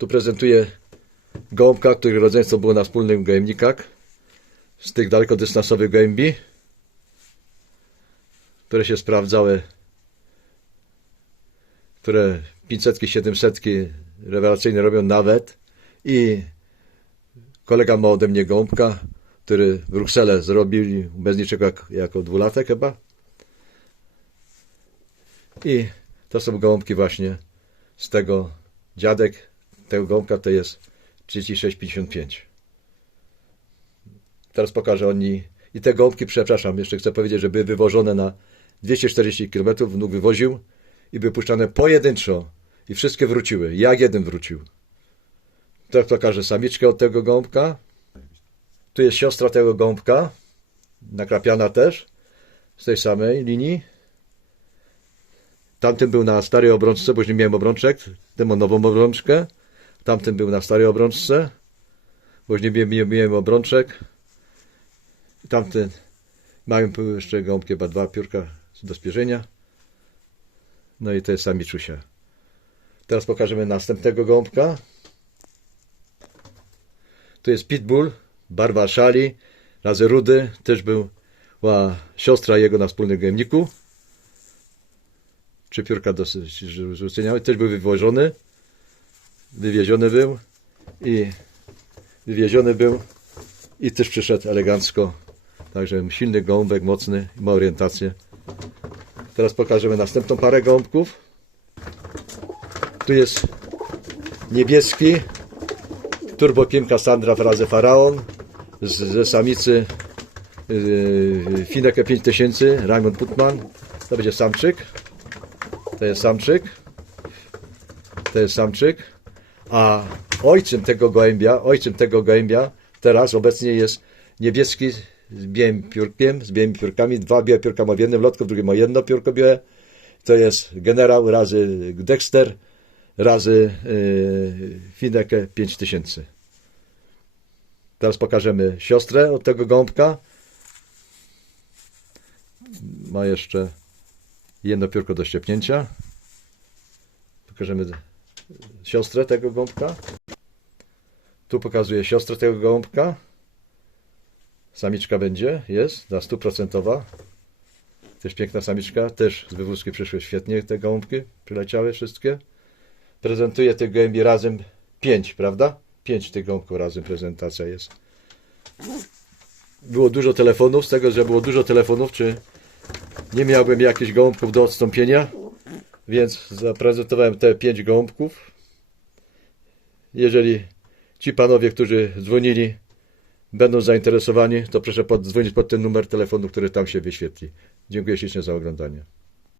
Tu prezentuję gołąbka, których rodzeństwo było na wspólnych gołębnikach. Z tych dalekodystansowych gołębi, które się sprawdzały, które 500, 700 rewelacyjnie robią nawet. I kolega ma ode mnie gołąbka, który w Brukselę zrobili bez niczego jak, jako dwulatek chyba. I to są gołąbki właśnie z tego dziadek tego gołąbka to jest 36,55. Teraz pokażę oni. I te gołąbki, przepraszam, jeszcze chcę powiedzieć, że były wywożone na 240 km, wnuk wywoził i były puszczane pojedynczo i wszystkie wróciły. Jak jeden wrócił. Teraz pokażę samiczkę od tego gołąbka. Tu jest siostra tego gołąbka, nakrapiana też, z tej samej linii. Tamten był na starej obrączce, bo już miałem obrączek. Ten ma nową obrączkę. Tamten był na starej obrączce, bo nie miałem, obrączek. Tamten mają jeszcze gąbkę, chyba dwa piórka do spierzenia. No i to jest samiczusia. Teraz pokażemy następnego gąbka. Tu jest pitbull, barwa szali, razy rudy. Też był była siostra jego na wspólnym gębniku. Trzy piórka do rzucenia. Też był wywożony. Wywieziony był i wywieziony był i też przyszedł elegancko. Także silny gołąbek, mocny, ma orientację. Teraz pokażemy następną parę gołąbków. Tu jest niebieski Turbo Kim Cassandra razy Faraon z, ze samicy yy, Fineke 5000 Raymond Putman. To będzie samczyk. To jest samczyk. To jest samczyk. A ojcem tego gołębia, ojcem tego gołębia teraz obecnie jest niebieski z białym piórkiem, z białymi piórkami. Dwa białe piórka ma w jednym lotku, w drugim ma jedno piórko białe. To jest generał razy Dexter razy yy, Fineke 5000. Teraz pokażemy siostrę od tego gąbka. Ma jeszcze jedno piórko do ściepnięcia. Pokażemy siostrę tego gąbka. Tu pokazuję siostrę tego gąbka. Samiczka będzie, jest, na stuprocentowa. Też piękna samiczka, też z wywózki przyszły świetnie te gąbki, przyleciały wszystkie. Prezentuję tych gołębi razem pięć, prawda? Pięć tych gąbków razem prezentacja jest. Było dużo telefonów, z tego, że było dużo telefonów, czy nie miałbym jakichś gołąbków do odstąpienia, więc zaprezentowałem te pięć gołąbków. Jeżeli ci panowie, którzy dzwonili, będą zainteresowani, to proszę podzwonić pod ten numer telefonu, który tam się wyświetli. Dziękuję ślicznie za oglądanie.